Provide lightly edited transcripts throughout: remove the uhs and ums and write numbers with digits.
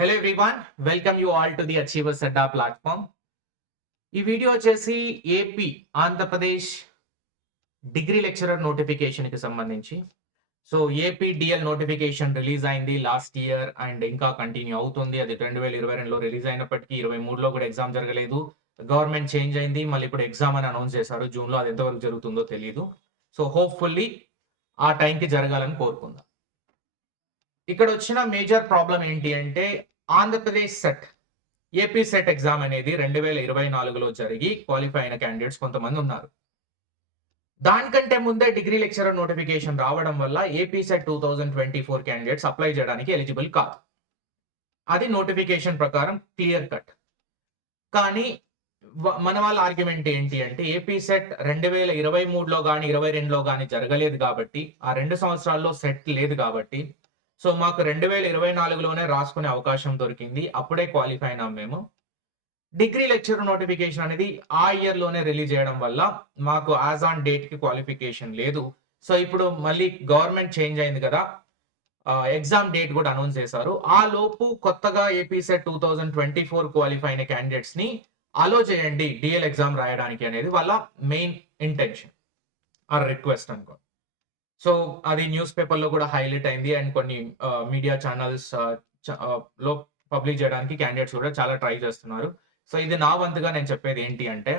Hello everyone, welcome you all to the Achievers Adda platform. ఈ video వచ్చేసి AP Andhra Pradesh degree lecturer notification కి సంబంధించి. So AP DL notification release అయింది last year and ఇంకా continue అవుతుంది. అది 2022లో రిలీజ్ అయినప్పటికీ 23లో కూడా ఎగ్జామ్ జరగలేదు. గవర్నమెంట్ చేంజ్ అయింది. మళ్ళీ ఇప్పుడు ఎగ్జామ్ అని అనౌన్స్ చేశారు జూన్లో. అది ఎంతవరకు జరుగుతుందో తెలియదు. సో హోప్ఫుల్లీ ఆ టైంకి జరగాలని కోరుకుందాం. ఇక్కడ వచ్చిన మేజర్ ప్రాబ్లం ఏంటి అంటే Andhra Pradesh set AP set exam అనేది 2024లో జరిగి క్వాలిఫై అయిన క్యాండిడేట్స్ కొంతమంది ఉన్నారు. దానికంటే ముందే డిగ్రీ లెక్చరర్ నోటిఫికేషన్ రావడం వల్ల ఏపీ సెట్ 2024 క్యాండిడేట్స్ అప్లై చేయడానికి ఎలిజిబుల్ కాదు. అది నోటిఫికేషన్ ప్రకారం క్లియర్ కట్. కానీ మన వాళ్ళ ఆర్గ్యుమెంట్ ఏంటి అంటే ఏపీ సెట్ 2023లో కానీ 22లో కానీ జరగలేదు కాబట్టి, ఆ 2 సంవత్సరాల్లో సెట్ లేదు కాబట్టి, సో మాకు 2024లోనే రాసుకునే అవకాశం దొరికింది. అప్పుడే క్వాలిఫై అయినాం మేము. డిగ్రీ లెక్చర్ నోటిఫికేషన్ అనేది ఆ ఇయర్ లోనే రిలీజ్ చేయడం వల్ల మాకు యాజ్ ఆన్ డేట్ కి క్వాలిఫికేషన్ లేదు. సో ఇప్పుడు మళ్ళీ గవర్నమెంట్ చేంజ్ అయింది కదా, ఎగ్జామ్ డేట్ కూడా అనౌన్స్ చేశారు. ఆ లోపు కొత్తగా ఏపీ సెట్ 2024 క్వాలిఫై అయిన క్యాండిడేట్స్ ని అలో చేయండి డిఎల్ ఎగ్జామ్ రాయడానికి అనేది వాళ్ళ మెయిన్ ఇంటెన్షన్ ఆర్ రిక్వెస్ట్ అనుకో. సో అది న్యూస్ పేపర్లో కూడా హైలైట్ అయింది అండ్ కొన్ని మీడియా ఛానల్స్ లో పబ్లిష్ చేయడానికి క్యాండిడేట్స్ కూడా చాలా ట్రై చేస్తున్నారు. సో ఇది నా వంతుగా నేను చెప్పేది ఏంటి అంటే,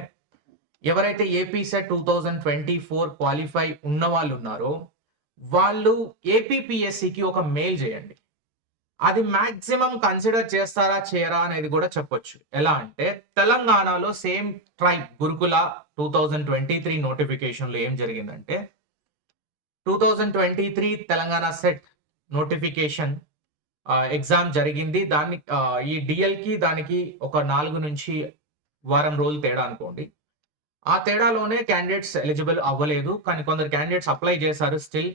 ఎవరైతే ఏపీ సెట్ 2024 క్వాలిఫై ఉన్న వాళ్ళు ఉన్నారో వాళ్ళు ఏపీపీఎస్సికి ఒక మెయిల్ చేయండి. అది మాక్సిమం కన్సిడర్ చేస్తారా చేయరా అనేది కూడా చెప్పొచ్చు. ఎలా అంటే తెలంగాణలో సేమ్ ట్రైబ్ గురుకుల 2023 నోటిఫికేషన్ లో ఏం జరిగిందంటే 2023 తెలంగాణ సెట్ నోటిఫికేషన్ ఎగ్జామ్ జరిగింది. దాన్ని ఈ డిఎల్ కి దానికి ఒక 4 నుంచి వారం రోజులు తేడా అనుకోండి. ఆ తేడాలోనే క్యాండిడేట్స్ ఎలిజిబుల్ అవ్వలేదు. కానీ కొందరు క్యాండిడేట్స్ అప్లై చేశారు. స్టిల్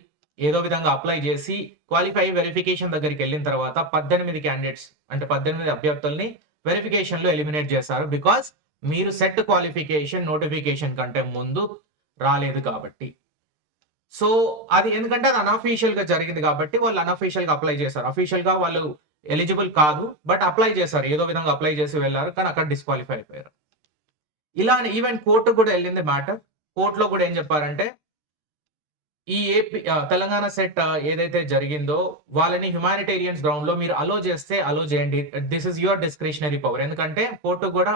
ఏదో విధంగా అప్లై చేసి క్వాలిఫై వెరిఫికేషన్ దగ్గరికి వెళ్ళిన తర్వాత 18 క్యాండిడేట్స్ అంటే 18 అభ్యర్థుల్ని వెరిఫికేషన్ లో ఎలిమినేట్ చేశారు. బికాస్ మీరు సెట్ క్వాలిఫికేషన్ నోటిఫికేషన్ కంటే ముందు రాలేదు కాబట్టి. సో అది ఎందుకంటే అది అనఫీషియల్ గా జరిగింది కాబట్టి వాళ్ళు అనఫీషియల్ గా అప్లై చేశారు. అఫీషియల్ గా వాళ్ళు ఎలిజిబుల్ కాదు, బట్ అప్లై చేశారు. ఏదో విధంగా అప్లై చేసి వెళ్ళారు, కానీ అక్కడ డిస్క్వాలిఫై అయిపోయారు. ఇలానే ఈవెన్ కోర్టు కూడా వెళ్ళింది మ్యాటర్. కోర్టులో కూడా ఏం చెప్పారంటే ఈ ఏపీ తెలంగాణ సెట్ ఏదైతే జరిగిందో వాళ్ళని హ్యుమానిటేరియన్స్ గ్రౌండ్ లో మీరు అలో చేస్తే అలో చేయండి. This is your discretionary power. ఎందుకంటే కోర్టు కూడా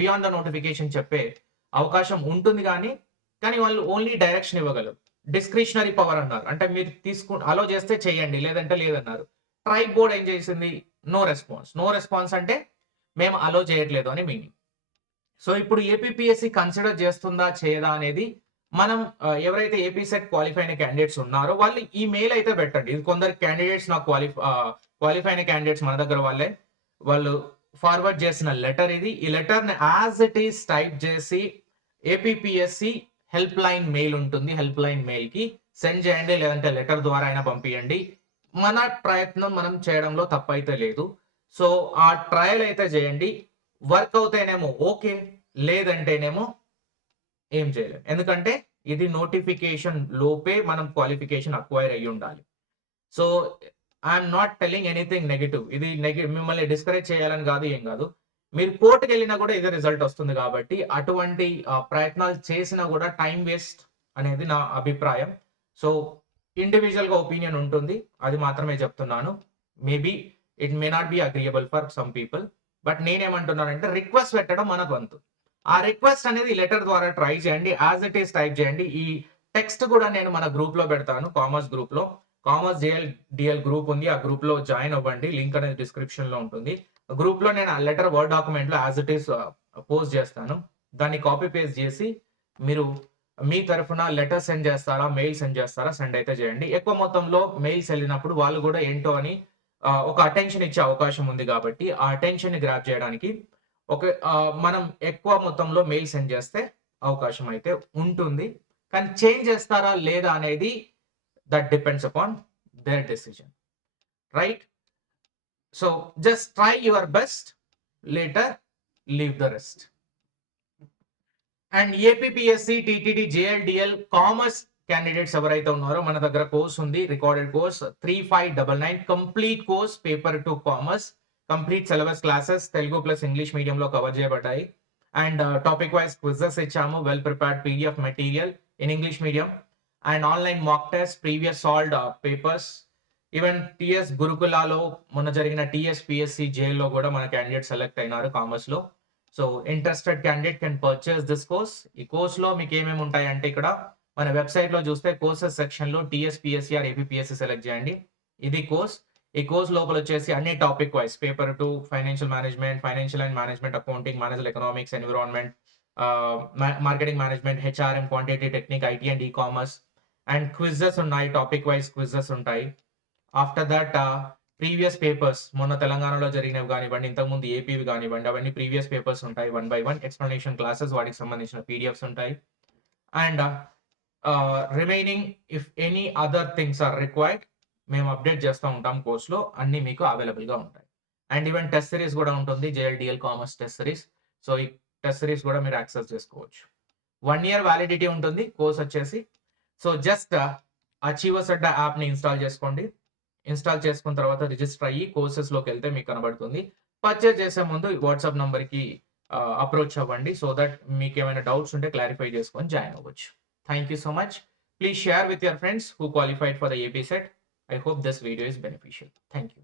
బియాండ్ ద నోటిఫికేషన్ చెప్పే అవకాశం ఉంటుంది, కానీ వాళ్ళు ఓన్లీ డైరెక్షన్ ఇవ్వగలరు. డిస్క్రిషనరీ పవర్ అన్నారు. అంటే మీరు అలో చేస్తే చేయండి, లేదంటే లేదన్నారు. ట్రైబ్ బోర్డ్ ఏం చేసింది? No response. నో రెస్పాన్స్ అంటే మేము అలో చేయట్లేదు అని మీనింగ్. సో ఇప్పుడు ఏపీపీఎస్సి కన్సిడర్ చేస్తుందా చేయదా అనేది మనం ఎవరైతే ఏపీ సెట్ క్వాలిఫై అయిన క్యాండిడేట్స్ ఉన్నారో వాళ్ళు ఈ మెయిల్ అయితే పెట్టండి. ఇది కొందరు క్యాండిడేట్స్ నాకు క్వాలిఫై అయిన క్యాండిడేట్స్ మన దగ్గర వాళ్ళు ఫార్వర్డ్ చేసిన లెటర్ ఇది. ఈ లెటర్ ని యాజ్ ఇట్ ఈస్ టైప్ చేసి ఏపీపీఎస్సి హెల్ప్ లైన్ మెయిల్ ఉంటుంది, హెల్ప్ లైన్ మెయిల్ కి సెండ్ చేయండి, లేదంటే లెటర్ ద్వారా అయినా పంపించండి. మన ప్రయత్నం మనం చేయడంలో తప్పైతే లేదు. సో ఆ ట్రయల్ అయితే చేయండి. వర్క్ అవుతేనేమో ఓకే, లేదంటేనేమో ఏం చేయలేము. ఎందుకంటే ఇది నోటిఫికేషన్ లోపే మనం క్వాలిఫికేషన్ అక్వైర్ అయ్యి ఉండాలి. So I'm not telling anything negative. ఇది మిమ్మల్ని డిస్కరేజ్ చేయాలని కాదు, ఏం కాదు. మీరు కోర్టుకి వెళ్ళినా కూడా ఇదే రిజల్ట్ వస్తుంది కాబట్టి అటువంటి ప్రయత్నాలు చేసినా కూడా టైం వేస్ట్ అనేది నా అభిప్రాయం. సో ఇండివిజువల్ గా ఒపీనియన్ ఉంటుంది, అది మాత్రమే చెప్తున్నాను. Maybe it may not be agreeable for some people, but నేనేమంటున్నానంటే రిక్వెస్ట్ పెట్టడం మనకు వంతు. ఆ రిక్వెస్ట్ అనేది లెటర్ ద్వారా ట్రై చేయండి, యాజ్ ఇట్ ఈస్ టైప్ చేయండి. ఈ టెక్స్ట్ కూడా నేను మన గ్రూప్ లో పెడతాను, కామర్స్ గ్రూప్ లో. కామర్స్ డిఎల్ గ్రూప్ ఉంది, ఆ గ్రూప్ లో జాయిన్ అవ్వండి. లింక్ అనేది డిస్క్రిప్షన్ లో ఉంటుంది. గ్రూప్ లో నేను ఆ లెటర్ వర్డ్ డాక్యుమెంట్ లో యాజ్ ఇట్ ఈస్ పోస్ట్ చేస్తాను. దాన్ని కాపీ పేస్ట్ చేసి మీరు మీ తరఫున లెటర్ సెండ్ చేస్తారా, మెయిల్ సెండ్ చేస్తారా, సెండ్ అయితే చేయండి. ఎక్కువ మొత్తంలో మెయిల్స్ వెళ్ళినప్పుడు వాళ్ళు కూడా ఏంటో అని ఒక అటెన్షన్ ఇచ్చే అవకాశం ఉంది కాబట్టి ఆ అటెన్షన్ ని గ్రాప్ చేయడానికి మనం ఎక్కువ మొత్తంలో మెయిల్ సెండ్ చేస్తే అవకాశం అయితే ఉంటుంది. కానీ చేంజ్ చేస్తారా లేదా అనేది that depends upon there decision, right? So just try your best, later leave the rest. And APPSC TTD JLDL commerce candidates ఎవరైతే ఉన్నారో మన దగ్గర కోర్స్ ఉంది, recorded course 3599 complete course paper two commerce. Complete syllabus classes Telugu plus English మీడియంలో cover చేయబడ్డాయి. And topic wise quizzes ఇచ్చాము, well prepared PDF material in English medium and online mock test, previous solved papers. Even TS గురుకులాలో మొన్న జరిగిన TSPSC జేల్లో కూడా మన candidate select అయినారు కామర్స్లో. So interested candidate can purchase this course. ఈ కోర్స్లో మీకు ఏమేమి ఉంటాయంటే ఇక్కడ మన వెబ్సైట్లో చూస్తే కోర్సెస్ సెక్షన్లో టీఎస్పిఎస్సి ఆర్ ఏపీఎస్సి సెలెక్ట్ చేయండి. ఇది కోర్స్. ఈ కోర్స్ లోపల వచ్చేసి అన్ని topic wise paper 2 financial management, financial and management accounting, manager economics, environment, marketing management, HRM, quantity technique, IT and e commerce. And quizzes ఉన్నాయి, టాపిక్ వైజ్ క్విజెస్ ఉంటాయి. After that previous papers మొన్న తెలంగాణలో జరిగినవి కానివ్వండి, ఇంతకుముందు ఏపీవి కానివ్వండి, అవన్నీ previous papers ఉంటాయి. 1 by 1 ఎక్స్ప్లెనేషన్ క్లాసెస్, వాటికి సంబంధించిన పీడిఎఫ్స్ ఉంటాయి. And remaining if any other things are required మేము అప్డేట్ చేస్తూ ఉంటాం కోర్స్లో, అన్నీ మీకు అవైలబుల్గా ఉంటాయి. అండ్ ఈవెన్ టెస్ట్ సిరీస్ కూడా ఉంటుంది, JL DL commerce test series. So ఈ టెస్ట్ సిరీస్ కూడా మీరు యాక్సెస్ చేసుకోవచ్చు. 1 year వ్యాలిడిటీ ఉంటుంది కోర్స్ వచ్చేసి. సో జస్ట్ అచీవర్స్ అడ్డా యాప్ని ఇన్స్టాల్ చేసుకోండి. ఇన్స్టాల్ చేసుకున్న తర్వాత రిజిస్టర్ అయ్యి కోర్సెస్లోకి వెళ్తే మీకు కనబడుతుంది. పర్చేజ్ చేసే ముందు వాట్సాప్ నంబర్కి అప్రోచ్ అవ్వండి, సో దట్ మీకు ఏమైనా డౌట్స్ ఉంటే క్లారిఫై చేసుకొని జాయిన్ అవ్వచ్చు. Thank you so much. Please share with your friends who qualified for the AP set. I hope this video is beneficial. Thank you.